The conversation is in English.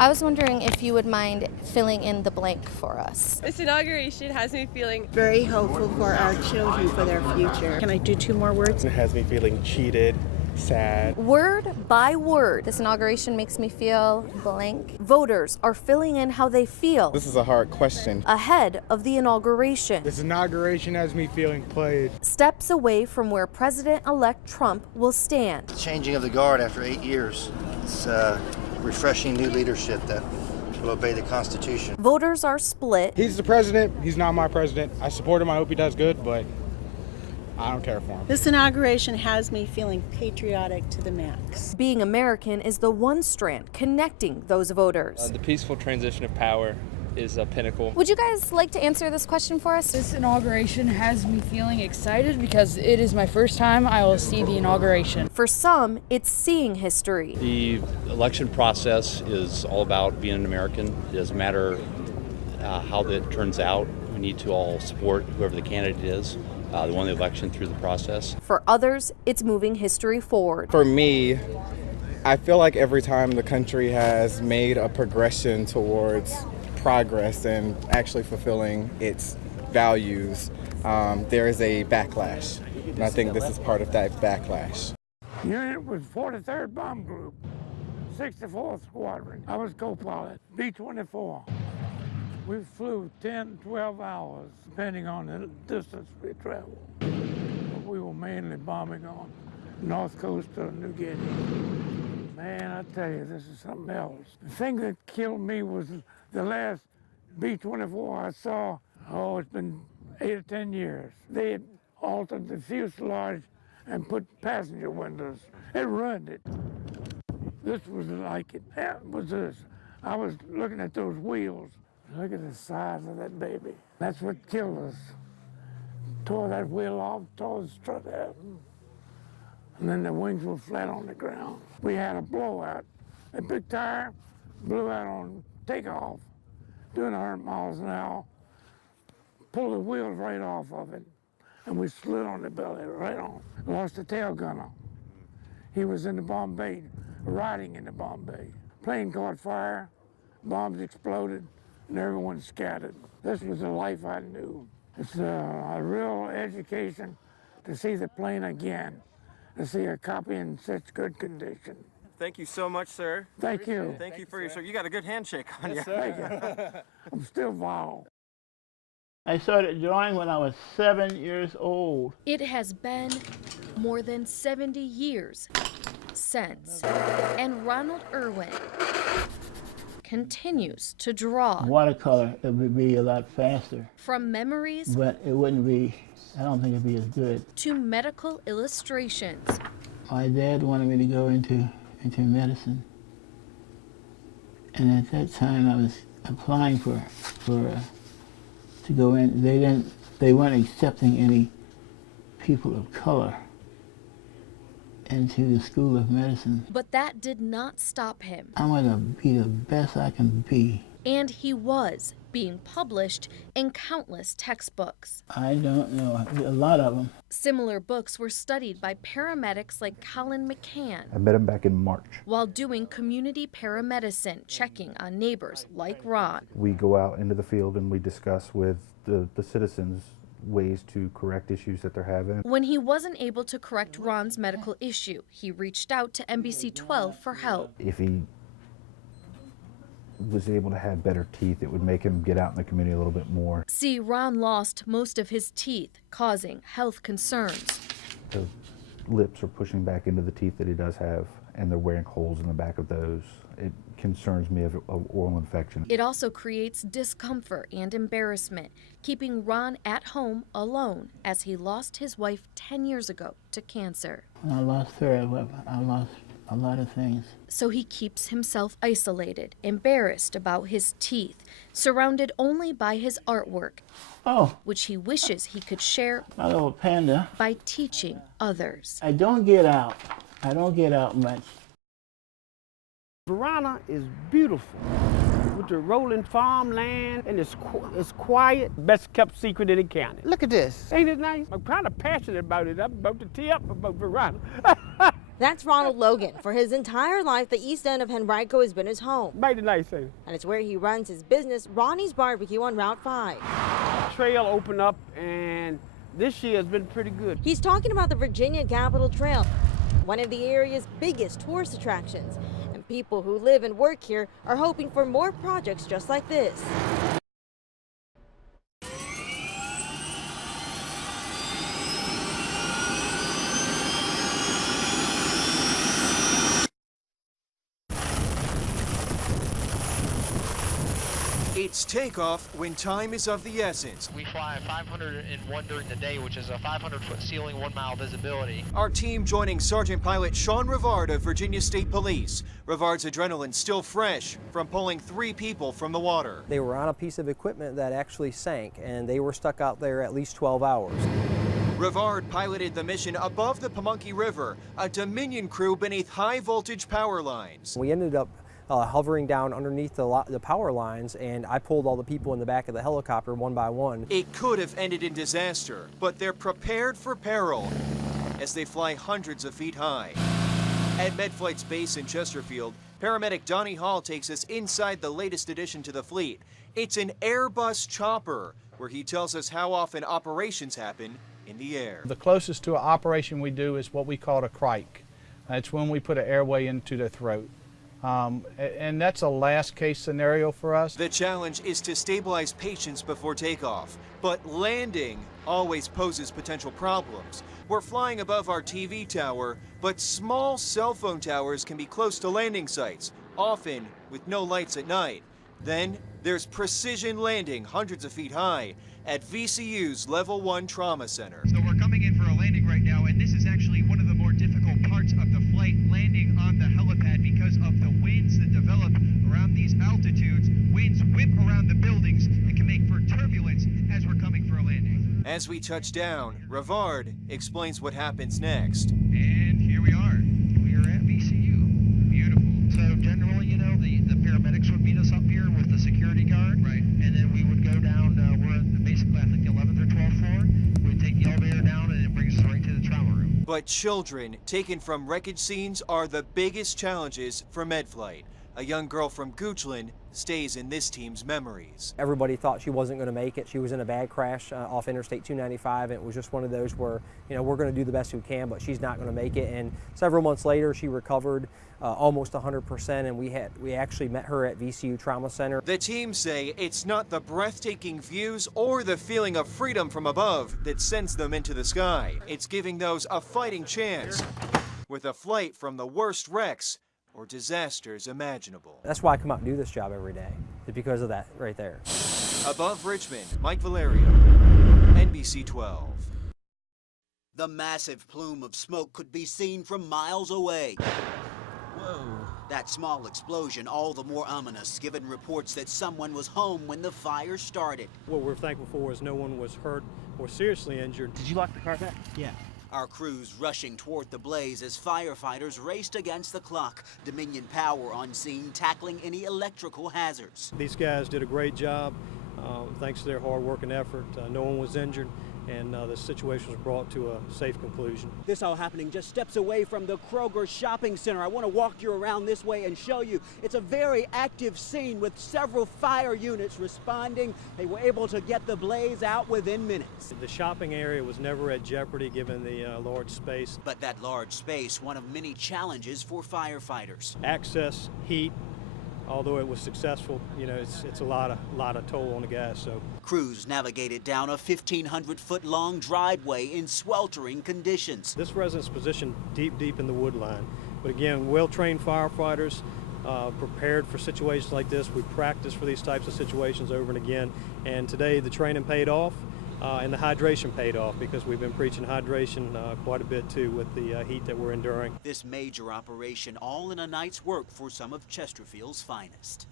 I was wondering if you would mind filling in the blank for us. This inauguration has me feeling very hopeful for our children, for their future. Can I do 2 more words? It has me feeling cheated, sad. Word by word, this inauguration makes me feel blank. Voters are filling in how they feel This is a hard question. ahead of the inauguration. This inauguration has me feeling played. Steps away from where President-elect Trump will stand. Changing of the guard after 8 years. It's refreshing new leadership that will obey the Constitution. Voters are split. He's the president. He's not my president. I support him. I hope he does good, but I don't care for him. This inauguration has me feeling patriotic to the max. Being American is the one strand connecting those voters. The peaceful transition of power is a pinnacle. Would you guys like to answer this question for us? This inauguration has me feeling excited because it is my first time I will see the inauguration. For some, it's seeing history. The election process is all about being an American. It doesn't matter how that turns out. We need to all support whoever the candidate is. They won the election through the process. For others, it's moving history forward. For me, I feel like every time the country has made a progression towards progress and actually fulfilling its values, there is a backlash. And I think this is part of that backlash. Unit was 43rd Bomb Group, 64th Squadron. I was co-pilot, B-24. We flew 10, 12 hours, depending on the distance we traveled. But we were mainly bombing on north coast of New Guinea. Man, I tell you, this is something else. The thing that killed me was the last B-24 I saw. Oh, it's been 8 or 10 years. They had altered the fuselage and put passenger windows. It ruined it. This was like it. That was this. I was looking at those wheels. Look at the size of that baby. That's what killed us. Tore that wheel off, tore the strut out. And then the wings were flat on the ground. We had a blowout. A big tire blew out on takeoff, doing 100 miles an hour. Pulled the wheels right off of it, and we slid on the belly right on. Lost the tail gunner. He was in the bomb bay, riding in the bomb bay. Plane caught fire, bombs exploded, and everyone scattered. This was the life I knew. It's a real education to see the plane again, to see a copy in such good condition. Thank you so much, sir. Thank you. Thank you for your service. You got a good handshake on you. Thank you. I'm still vile. I started drawing when I was 7 years old. It has been more than 70 years since, and Ronald Irwin continues to draw. Watercolor, it would be a lot faster. From memories, but it wouldn't be, I don't think it'd be as good. To medical illustrations. My dad wanted me to go into medicine. And at that time I was applying to go in. They weren't accepting any people of color into the School of Medicine. But that did not stop him. I'm gonna be the best I can be. And he was being published in countless textbooks. I don't know, a lot of them. Similar books were studied by paramedics like Colin McCann. I met him back in March. While doing community paramedicine, checking on neighbors like Ron. We go out into the field and we discuss with the citizens ways to correct issues that they're having. When he wasn't able to correct Ron's medical issue, he reached out to NBC 12 for help. If he was able to have better teeth, it would make him get out in the community a little bit more. See, Ron lost most of his teeth, causing health concerns. The lips are pushing back into the teeth that he does have, and they're wearing holes in the back of those. It concerns me of oral infection. It also creates discomfort and embarrassment, keeping Ron at home alone as he lost his wife 10 years ago to cancer. When I lost her, I lost a lot of things. So he keeps himself isolated, embarrassed about his teeth, surrounded only by his artwork, which he wishes he could share my little panda by teaching others. I don't get out. I don't get out much. Verona is beautiful with the rolling farmland, and it's quiet. Best kept secret in the county. Look at this. Ain't it nice? I'm kind of passionate about it. I'm about to tee up about Verona. That's Ronald Logan. For his entire life, the east end of Henrico has been his home. Made it nice, eh? And it's where he runs his business, Ronnie's Barbecue on Route 5. Trail opened up, and this year has been pretty good. He's talking about the Virginia Capitol Trail, one of the area's biggest tourist attractions. And people who live and work here are hoping for more projects just like this. It's takeoff when time is of the essence. We fly 501 during the day, which is a 500-foot ceiling, 1 mile visibility. Our team joining Sergeant Pilot Sean Rivard of Virginia State Police. Rivard's adrenaline still fresh from pulling 3 people from the water. They were on a piece of equipment that actually sank, and they were stuck out there at least 12 hours. Rivard piloted the mission above the Pamunkey River, a Dominion crew beneath high-voltage power lines. We ended up hovering down underneath the power lines, and I pulled all the people in the back of the helicopter one by one. It could have ended in disaster, but they're prepared for peril as they fly hundreds of feet high. At Medflight's base in Chesterfield, paramedic Donnie Hall takes us inside the latest addition to the fleet. It's an Airbus chopper, where he tells us how often operations happen in the air. The closest to an operation we do is what we call a crike. It's when we put an airway into the throat. And that's a last case scenario for us. The challenge is to stabilize patients before takeoff, but landing always poses potential problems. We're flying above our TV tower, but small cell phone towers can be close to landing sites, often with no lights at night. Then there's precision landing hundreds of feet high at VCU's Level 1 Trauma Center. So we're coming in for a landing right now, and this is actually one of the more difficult parts of the flight, landing on the helipad because of the winds that develop around these altitudes. Winds whip around the buildings and can make for turbulence as we're coming for a landing. As we touch down, Rivard explains what happens next. And here we are. We are at VCU. Beautiful. So generally, you know, the paramedics would meet us up here with the security guard. Right. And then we would go down, we're at basically, I think, the 11th or 12th floor. We'd take the elevator down and it brings us right to the trauma room. But children taken from wreckage scenes are the biggest challenges for Medflight. A young girl from Goochland stays in this team's memories. Everybody thought she wasn't going to make it. She was in a bad crash off Interstate 295, and it was just one of those where, you know, we're going to do the best we can, but she's not going to make it. And several months later, she recovered almost 100%, and we actually met her at VCU Trauma Center. The team say it's not the breathtaking views or the feeling of freedom from above that sends them into the sky. It's giving those a fighting chance with a flight from the worst wrecks or disasters imaginable. That's why I come out and do this job every day, is because of that right there. Above Richmond, Mike Valerio, NBC 12. The massive plume of smoke could be seen from miles away. Whoa. That small explosion all the more ominous, given reports that someone was home when the fire started. What we're thankful for is no one was hurt or seriously injured. Did you lock the car back? Yeah. Our crews rushing toward the blaze as firefighters raced against the clock. Dominion Power on scene tackling any electrical hazards. These guys did a great job. Thanks to their hard work and effort, no one was injured, and the situation was brought to a safe conclusion. This all happening just steps away from the Kroger Shopping Center. I want to walk you around this way and show you. It's a very active scene with several fire units responding. They were able to get the blaze out within minutes. The shopping area was never at jeopardy given the large space. But that large space, one of many challenges for firefighters. Access, heat. Although it was successful, you know, it's a lot of toll on the guys. So crews navigated down a 1,500-foot long driveway in sweltering conditions. This residence positioned deep in the wood line, but again, well-trained firefighters, prepared for situations like this. We practice for these types of situations over and again, and today the training paid off. And the hydration paid off because we've been preaching hydration quite a bit too with the heat that we're enduring. This major operation all in a night's work for some of Chesterfield's finest.